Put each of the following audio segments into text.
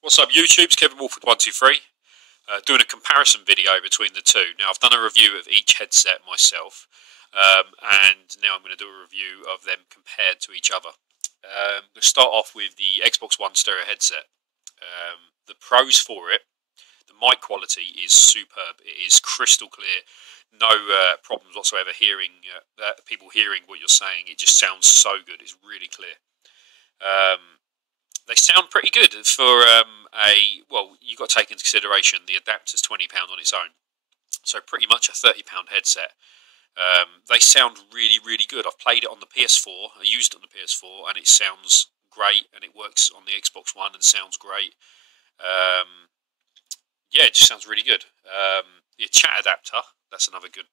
What's up YouTube, it's Kevin Wolford123, doing a comparison video between the two. Now I've done a review of each headset myself, and now I'm going to do a review of them compared to each other. We'll start off with the Xbox One stereo headset. The pros for it, the mic quality is superb, it is crystal clear, no problems whatsoever hearing people hearing what you're saying. It just sounds so good, it's really clear. They sound pretty good for well, you've got to take into consideration the adapter's £20 on its own. So pretty much a £30 headset. They sound really, really good. I've played it on the Ps4, I used it on the Ps4, and it sounds great, and it works on the Xbox One and sounds great. Yeah, it just sounds really good. The chat adapter, that's another good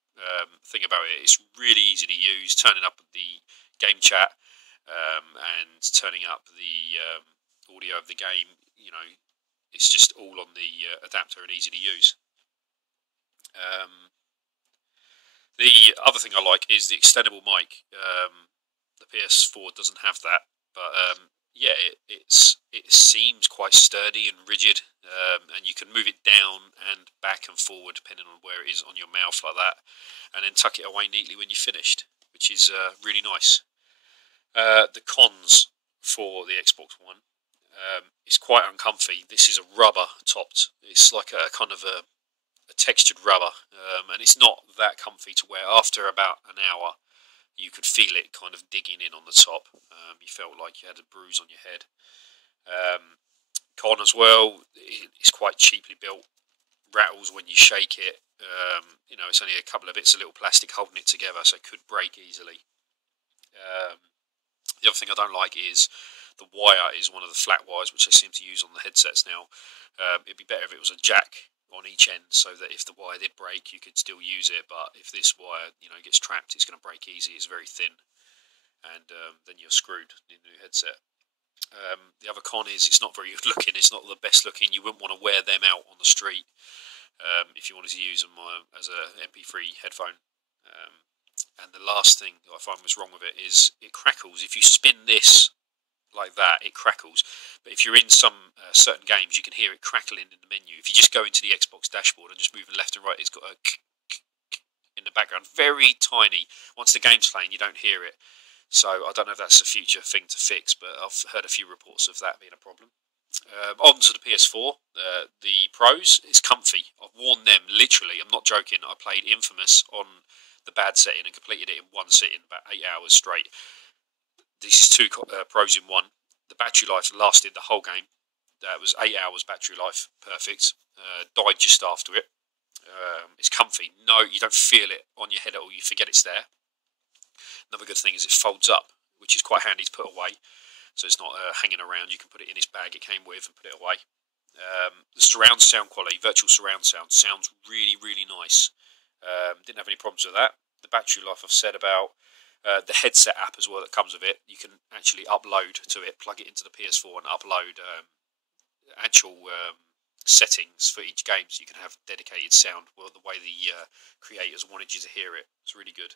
thing about it. It's really easy to use, turning up the game chat and turning up the audio of the game, you know, it's just all on the adapter and easy to use. The other thing I like is the extendable mic. The PS4 doesn't have that, but yeah, it seems quite sturdy and rigid, and you can move it down and back and forward depending on where it is on your mouth like that, and then tuck it away neatly when you're finished, which is really nice. The cons for the Xbox One. It's quite uncomfy. This is a rubber topped. It's like a kind of a textured rubber, and it's not that comfy to wear. After about an hour, you could feel it kind of digging in on the top. You felt like you had a bruise on your head. Con as well, it's quite cheaply built. Rattles when you shake it. You know, it's only a couple of bits of little plastic holding it together, so it could break easily. The other thing I don't like is the wire is one of the flat wires which they seem to use on the headsets now. It'd be better if it was a jack on each end, so that if the wire did break you could still use it, but if this wire, you know, gets trapped, it's going to break easy. It's very thin, and then you're screwed in the new headset. The other con is it's not very good looking. It's not the best looking. You wouldn't want to wear them out on the street if you wanted to use them as a MP3 headphone. And the last thing I find was wrong with it is it crackles. If you spin this like that, it crackles. But if you're in some certain games, you can hear it crackling in the menu. If you just go into the Xbox dashboard and just move left and right, it's got a in the background, very tiny. Once the game's playing, you don't hear it. So I don't know if that's a future thing to fix, but I've heard a few reports of that being a problem. On to the PS4, the pros. It's comfy. I've worn them literally. I'm not joking. I played Infamous on the bad setting and completed it in one sitting, about 8 hours straight. This is two pros in one. The battery life lasted the whole game. That was 8 hours battery life, perfect. Died just after it. It's comfy. No, you don't feel it on your head at all. You forget it's there. Another good thing is it folds up, which is quite handy to put away. So it's not hanging around. You can put it in this bag it came with and put it away. The surround sound quality, virtual surround sound, sounds really, really nice. Didn't have any problems with that. The battery life I've said about. The headset app as well that comes with it, you can actually upload to it, plug it into the PS4 and upload actual settings for each game, so you can have dedicated sound, well, the way the creators wanted you to hear it. It's really good.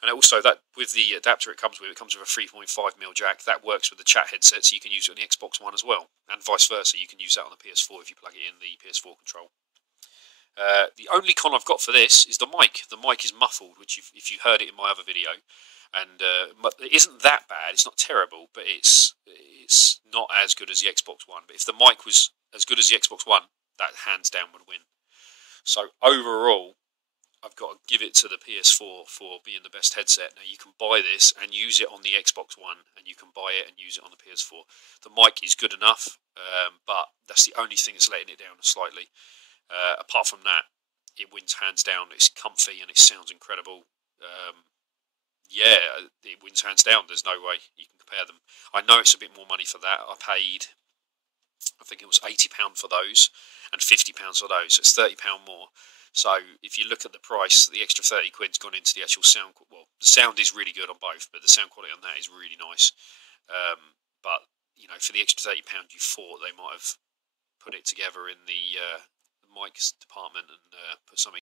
And also, that with the adapter it comes with a 3.5mm jack. That works with the chat headset, so you can use it on the Xbox One as well, and vice versa. You can use that on the PS4 if you plug it in the PS4 control. The only con I've got for this is the mic. The mic is muffled, which if you heard it in my other video, and it isn't that bad. It's not terrible, but it's not as good as the Xbox One. But if the mic was as good as the Xbox One, that hands down would win. So overall, I've got to give it to the PS4 for being the best headset. Now you can buy this and use it on the Xbox One, and you can buy it and use it on the PS4. The mic is good enough, but that's the only thing that's letting it down slightly. Apart from that, it wins hands down. It's comfy and it sounds incredible. Yeah, it wins hands down. There's no way you can compare them. I know it's a bit more money for that. I paid, I think it was £80 for those and £50 for those. So it's £30 more. So if you look at the price, the extra 30 quid's gone into the actual sound. Well, the sound is really good on both, but the sound quality on that is really nice. But you know, for the extra £30, you thought they might have put it together in the mic department and put something